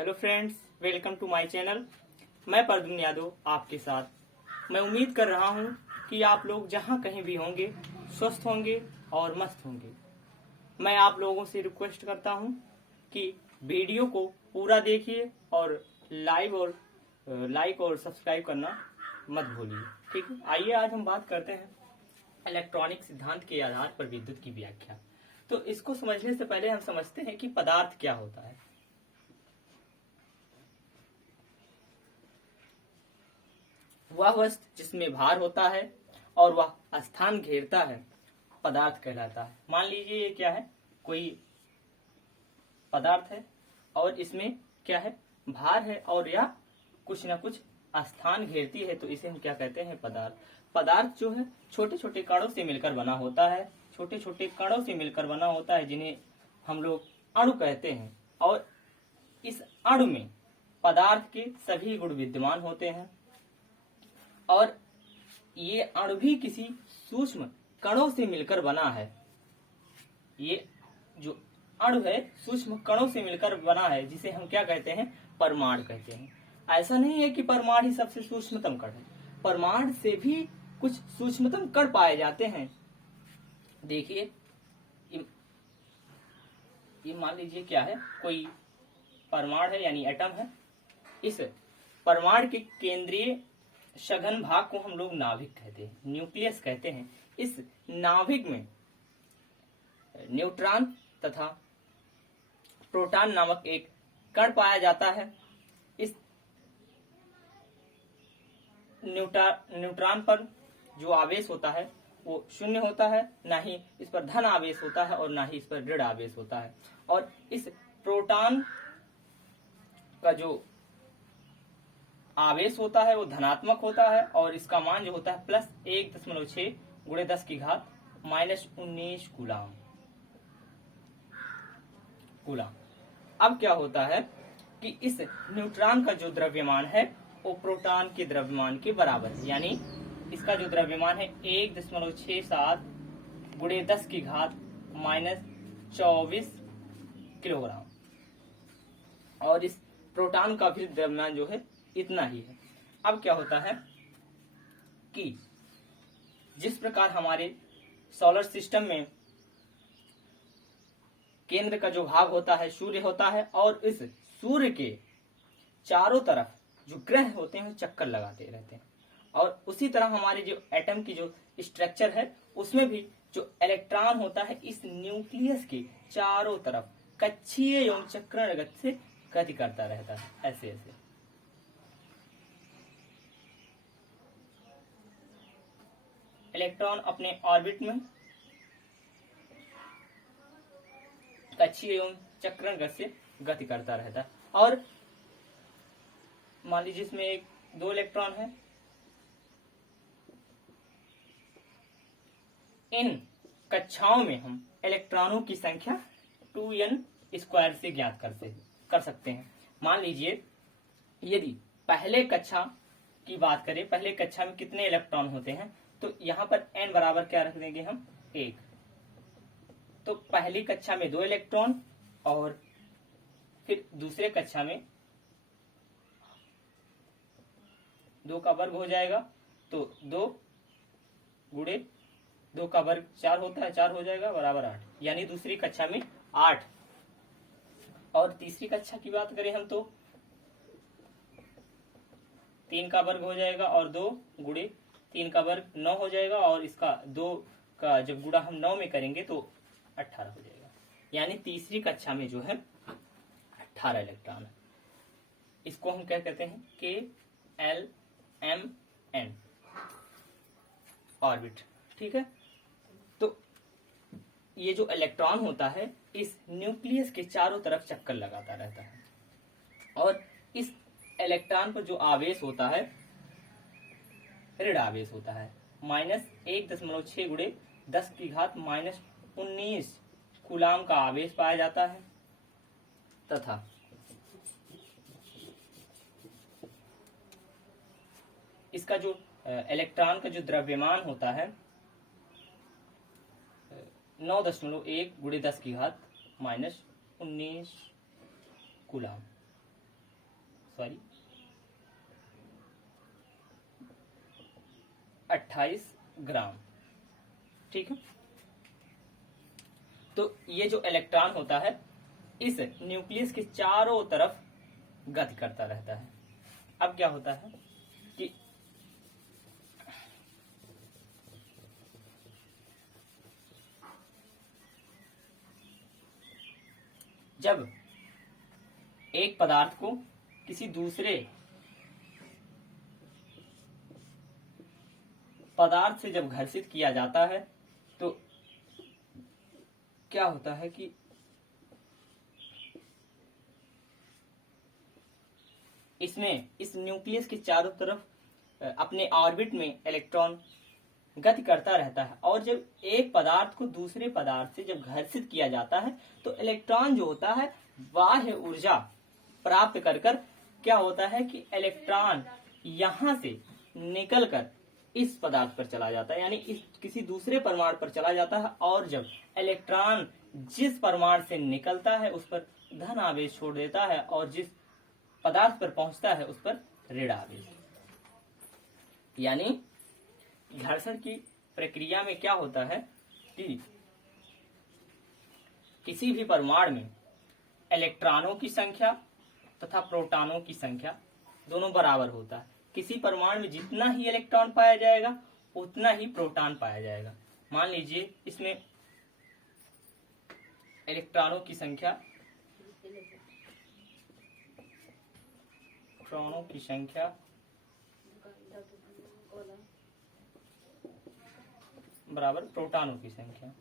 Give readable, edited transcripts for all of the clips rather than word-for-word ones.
Hello friends, welcome to my channel. मैं प्रद्युम्न यादव आपके साथ। मैं उम्मीद कर रहा हूं कि आप लोग जहां कहीं भी होंगे स्वस्थ होंगे और मस्त होंगे। मैं आप लोगों से रिक्वेस्ट करता हूं कि वीडियो को पूरा देखिए और लाइक और सब्सक्राइब करना मत भूलिए। ठीक है, आइए आज हम बात करते हैं इलेक्ट्रॉनिक सिद्धांत के आधार पर विद्युत की व्याख्या। तो इसको समझने से पहले हम समझते हैं कि पदार्थ क्या होता है। वह वस्तु जिसमें भार होता है और वह स्थान घेरता है पदार्थ कहलाता है। मान लीजिए ये क्या है, कोई पदार्थ है और इसमें क्या है, भार है और या कुछ ना कुछ स्थान घेरती है, तो इसे हम क्या कहते हैं, पदार्थ। पदार्थ जो है छोटे छोटे कणों से मिलकर बना होता है, छोटे छोटे कणों से मिलकर बना होता है, जिन्हें हम लोग अणु कहते हैं। और इस अणु में पदार्थ के सभी गुण विद्यमान होते हैं और ये अणु भी किसी सूक्ष्म कणों से मिलकर बना है। ये जो अणु है सूक्ष्म कणों से मिलकर बना है, जिसे हम क्या कहते हैं, परमाणु कहते हैं। ऐसा नहीं है कि परमाणु ही सबसे सूक्ष्मतम कण है, परमाणु से भी कुछ सूक्ष्मतम कण पाए जाते हैं। देखिए, ये मान लीजिए क्या है, कोई परमाणु है यानी एटम है। इस परमाणु के केंद्रीय सघन भाग को हम लोग नाभिक कहते हैं, न्यूक्लियस कहते हैं। इस नाभिक में न्यूट्रॉन तथा प्रोटॉन नामक एक कण पाया जाता है। इस न्यूट्रॉन पर जो आवेश होता है वो शून्य होता है, ना ही इस पर धन आवेश होता है और ना ही इस पर ऋण आवेश होता है। और इस प्रोटॉन का जो आवेश होता है वो धनात्मक होता है और इसका मान जो होता है +1.6 × 10⁻⁻19 कूलाम। अब क्या होता है कि इस न्यूट्रॉन का जो द्रव्यमान है वो प्रोटॉन के द्रव्यमान के बराबर है, यानी इसका जो द्रव्यमान है 1.67 × 10⁻⁻24 किलोग्राम और इस प्रोटॉन का भी द्रव्यमान जो है इतना ही है। अब क्या होता है कि जिस प्रकार हमारे सोलर सिस्टम में केंद्र का जो भाग होता है सूर्य होता है और इस सूर्य के चारों तरफ जो ग्रह होते हैं चक्कर लगाते रहते हैं, और उसी तरह हमारे जो एटम की जो स्ट्रक्चर है उसमें भी जो इलेक्ट्रॉन होता है इस न्यूक्लियस के चारों तरफ कक्षीय एवं चक्रण गति से गति करता रहता है, ऐसे ऐसे। इलेक्ट्रॉन अपने ऑर्बिट में कक्षीय एवं चक्रण गति से गति करता रहता है। और मान लीजिए इसमें 2 इलेक्ट्रॉन है। इन कक्षाओं में हम इलेक्ट्रॉनों की संख्या 2n² से ज्ञात कर सकते हैं। मान लीजिए यदि पहले कक्षा की बात करें, पहले कक्षा में कितने इलेक्ट्रॉन होते हैं, तो यहाँ पर n बराबर क्या रख देंगे हम, 1। तो पहली कक्षा में 2 इलेक्ट्रॉन और फिर दूसरे कक्षा में 2 का वर्ग हो जाएगा, तो 2 × 2 का वर्ग 4 होता है, 4 हो जाएगा बराबर 8, यानी दूसरी कक्षा में 8। और तीसरी कक्षा की बात करें हम तो 3 का वर्ग हो जाएगा और 2 × 3 का वर्ग 9 हो जाएगा, और इसका 2 का जब गुणा हम 9 में करेंगे तो 18 हो जाएगा, यानी तीसरी कक्षा में जो है 18 इलेक्ट्रॉन है। इसको हम क्या कहते हैं, KLMN ऑर्बिट। ठीक है, तो ये जो इलेक्ट्रॉन होता है इस न्यूक्लियस के चारों तरफ चक्कर लगाता रहता है, और इस इलेक्ट्रॉन पर जो आवेश होता है ऋण आवेश होता है, -1.6 × 10⁻⁻19 कूलाम का आवेश पाया जाता है। तथा इसका जो इलेक्ट्रॉन का जो द्रव्यमान होता है 9.1 × 10⁻⁻19 कूलाम। सॉरी 28 ग्राम। ठीक है, तो ये जो इलेक्ट्रॉन होता है इस न्यूक्लियस के चारों तरफ गति करता रहता है। अब क्या होता है कि जब एक पदार्थ को किसी दूसरे पदार्थ से जब घर्षित किया जाता है तो क्या होता है कि इसमें इस न्यूक्लियस के चारों तरफ अपने ऑर्बिट में इलेक्ट्रॉन गति करता रहता है, और जब एक पदार्थ को दूसरे पदार्थ से जब घर्षित किया जाता है तो इलेक्ट्रॉन जो होता है बाह्य ऊर्जा प्राप्त कर कर क्या होता है कि इलेक्ट्रॉन यहां से निकलकर इस पदार्थ पर चला जाता है, यानी किसी दूसरे परमाणु पर चला जाता है, और जब इलेक्ट्रॉन जिस परमाणु से निकलता है उस पर धन आवेश छोड़ देता है और जिस पदार्थ पर पहुंचता है उस पर ऋण आवेश। यानी घर्षण की प्रक्रिया में क्या होता है कि किसी भी परमाणु में इलेक्ट्रॉनों की संख्या तथा प्रोटॉनों की संख्या दोनों बराबर होता है। किसी परमाणु में जितना ही इलेक्ट्रॉन पाया जाएगा उतना ही प्रोटॉन पाया जाएगा। मान लीजिए इसमें इलेक्ट्रॉनों की संख्या बराबर प्रोटॉनों की संख्या।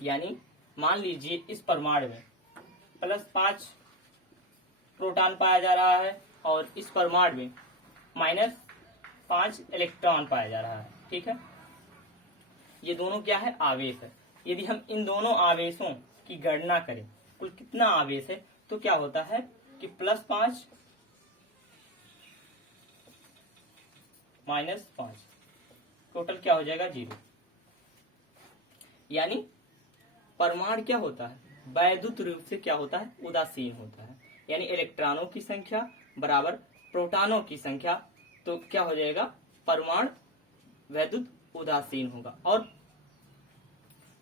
यानी मान लीजिए इस परमाणु में +5 प्रोटॉन पाया जा रहा है और इस परमाणु में -5 इलेक्ट्रॉन पाया जा रहा है। ठीक है, ये दोनों क्या है, आवेश है। यदि हम इन दोनों आवेशों की गणना करें कुल कितना आवेश है तो क्या होता है कि +5 -5 टोटल क्या हो जाएगा 0। यानी परमाणु क्या होता है, वैद्युत रूप से क्या होता है, उदासीन होता है। यानी इलेक्ट्रॉनों की संख्या बराबर प्रोटॉनों की संख्या, तो क्या हो जाएगा, परमाणु वैद्युत उदासीन होगा। और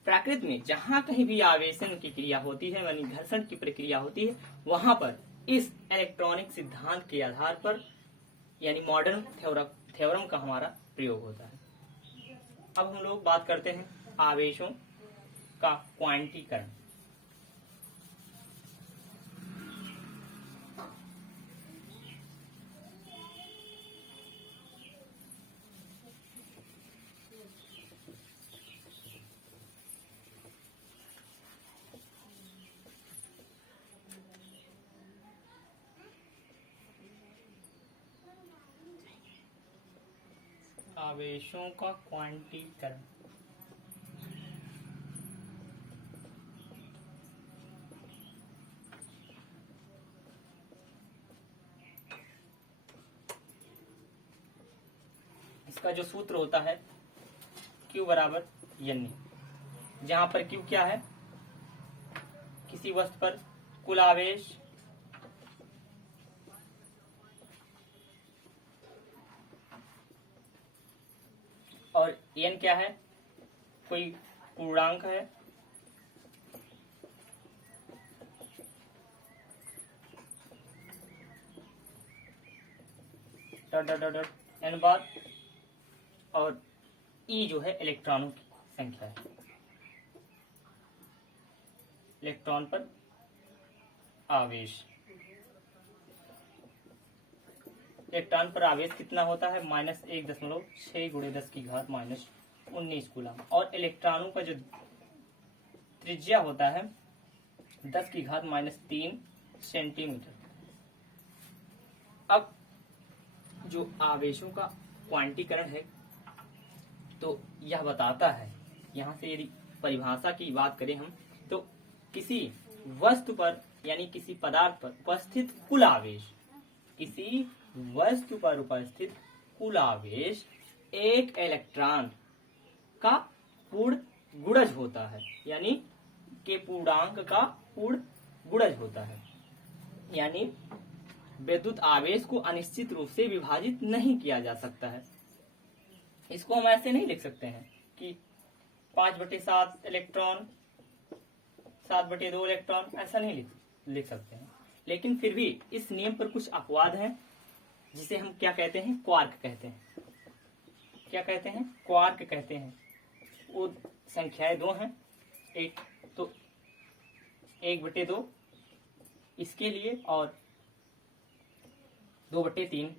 प्रकृति में जहां कहीं भी आवेशन की क्रिया होती है, यानी घर्षण की प्रक्रिया होती है, वहां पर इस इलेक्ट्रॉनिक सिद्धांत के आधार पर यानी मॉडर्न थ्योरम का हमारा प्रयोग होता है। अब हम लोग बात करते हैं आवेशों का क्वांटीकरण। आवेशों का क्वांटीकरण। इसका जो सूत्र होता है Q बराबर N, जहां पर Q क्या है, किसी वस्तु पर कुल आवेश और N क्या है, कोई पूर्णांक है, N बार, और E जो है इलेक्ट्रॉनों की संख्या है, इलेक्ट्रॉन पर आवेश। इलेक्ट्रॉन पर आवेश कितना होता है, -1.6 × 10⁻⁻⁻⁹ कूलम। और इलेक्ट्रॉनों का जो त्रिज्या होता है 10⁻³ सेंटीमीटर। अब जो आवेशों का क्वांटीकरण है तो यह बताता है, यहाँ से यदि परिभाषा की बात करें हम, तो किसी वस्तु पर यानी किसी पदार्थ पर उपस्थित कुल आवेश, किसी वस्तु पर उपस्थित कुल आवेश एक इलेक्ट्रॉन का पूर्ण गुणज होता है, यानी के पूर्णांक का पूर्ण गुणज होता है। यानी विद्युत आवेश को अनिश्चित रूप से विभाजित नहीं किया जा सकता है। इसको हम ऐसे नहीं लिख सकते हैं कि 5/7 इलेक्ट्रॉन, 7/2 इलेक्ट्रॉन, ऐसा नहीं लिख सकते हैं। लेकिन फिर भी इस नियम पर कुछ अपवाद हैं, जिसे हम क्या कहते हैं, क्वार्क कहते हैं। क्या कहते हैं, क्वार्क कहते हैं। वो संख्याएं दो हैं, एक तो 1/2 इसके लिए और 2/3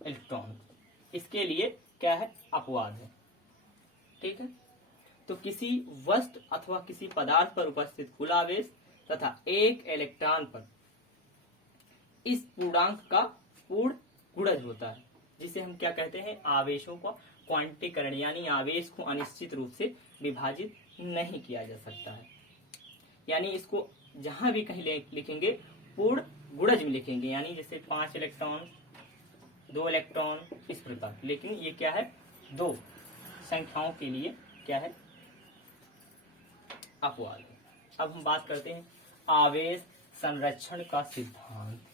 इलेक्ट्रॉन इसके लिए क्या है, अपवाद है। ठीक है। तो किसी वस्तु अथवा किसी पदार्थ पर उपस्थित कुल आवेश तथा एक इलेक्ट्रॉन पर इस पूर्णांक का पूर्ण गुणज होता है, जिसे हम क्या कहते हैं, आवेशों का क्वांटीकरण, यानी आवेश को अनिश्चित रूप से विभाजित नहीं किया जा सकता है। यानी इसको जहां भी कहीं लिखेंगे पूर्ण गुणज में लिखेंगे, यानी जैसे 5 इलेक्ट्रॉन, 2 इलेक्ट्रॉन, इस प्रकार। लेकिन ये क्या है, दो संख्याओं के लिए क्या है, अपवाद है। अब हम बात करते हैं आवेश संरक्षण का सिद्धांत।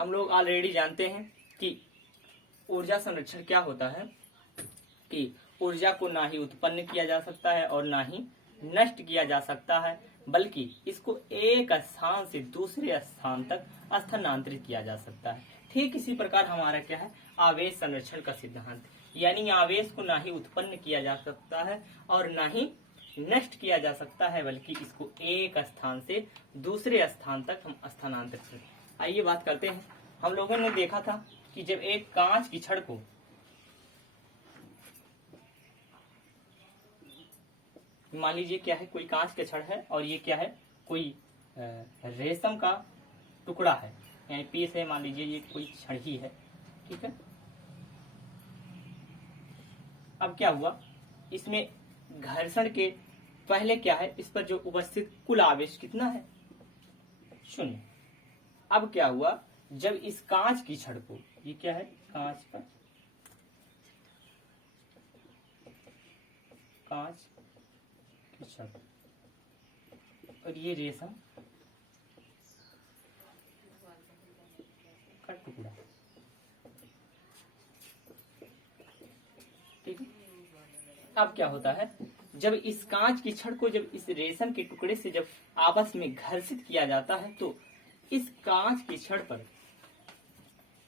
हम लोग ऑलरेडी जानते हैं कि ऊर्जा संरक्षण क्या होता है, कि ऊर्जा को ना ही उत्पन्न किया जा सकता है और ना ही नष्ट किया जा सकता है, बल्कि इसको एक स्थान से दूसरे स्थान तक स्थानांतरित किया जा सकता है। ठीक इसी प्रकार हमारा क्या है, आवेश संरक्षण का सिद्धांत, यानी आवेश को ना ही उत्पन्न किया जा सकता है और ना ही नष्ट किया जा सकता है, बल्कि इसको एक स्थान से दूसरे स्थान तक हम स्थानांतरित करते हैं। आइए बात करते हैं। हम लोगों ने देखा था कि जब एक कांच की छड़ को मान लीजिए क्या है, कोई कांच का छड़ है और ये क्या है, कोई रेशम का टुकड़ा है, यानी पीस है, मान लीजिए ये कोई छड़ ही है। ठीक है। अब क्या हुआ, इसमें घर्षण के पहले क्या है, इस पर जो उपस्थित कुल आवेश कितना है, 0। अब क्या हुआ, जब इस कांच की छड़ को, ये क्या है, कांच की छड़ और ये रेशम का टुकड़ा, ठीक है। अब क्या होता है, जब इस कांच की छड़ को जब इस रेशम के टुकड़े से जब आपस में घर्षित किया जाता है, तो इस कांच की छड़ पर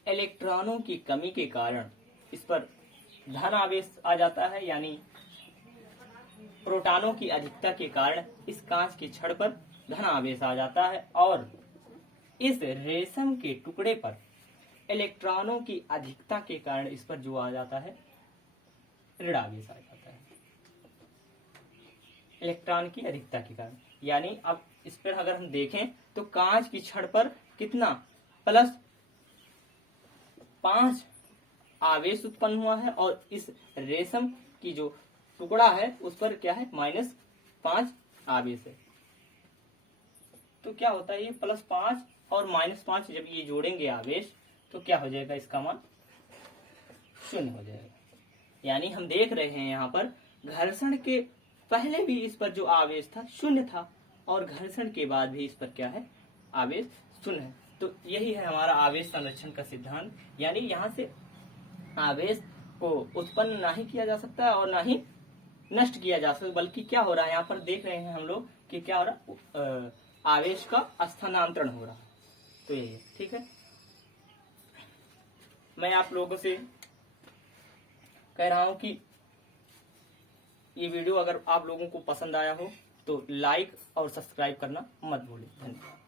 इलेक्ट्रॉनों की कमी के कारण इस पर धन आवेश आ जाता है, यानी प्रोटॉनों की अधिकता के कारण इस कांच की छड़ पर धन आवेश आ जाता है, और इस रेशम के टुकड़े पर इलेक्ट्रॉनों की अधिकता के कारण इस पर जो आ जाता है, ऋण आवेश आ जाता है, इलेक्ट्रॉन की अधिकता के कारण। यानी अब इस पर अगर हम देखें तो कांच की छड़ पर कितना +5 आवेश उत्पन्न हुआ है, और इस रेशम की जो टुकड़ा है उस पर क्या है, -5 आवेश है। तो क्या होता है, ये +5 और -5 जब ये जोड़ेंगे आवेश, तो क्या हो जाएगा, इसका मान 0 हो जाएगा। यानी हम देख रहे हैं यहाँ पर घर्षण के पहले भी इस पर जो आवेश था 0 था, और घर्षण के बाद भी इस पर क्या है, आवेश 0 है। तो यही है हमारा आवेश संरक्षण का सिद्धांत, यानी यहाँ से आवेश को उत्पन्न ना ही किया जा सकता और ना ही नष्ट किया जा सकता, बल्कि क्या हो रहा है, यहाँ पर देख रहे हैं हम लोग कि क्या हो रहा, आवेश का स्थानांतरण हो रहा है। तो यही है। ठीक है। मैं आप लोगों से कह रहा हूं कि ये वीडियो अगर आप लोगों को पसंद आया हो तो लाइक और सब्सक्राइब करना मत भूलें। धन्यवाद।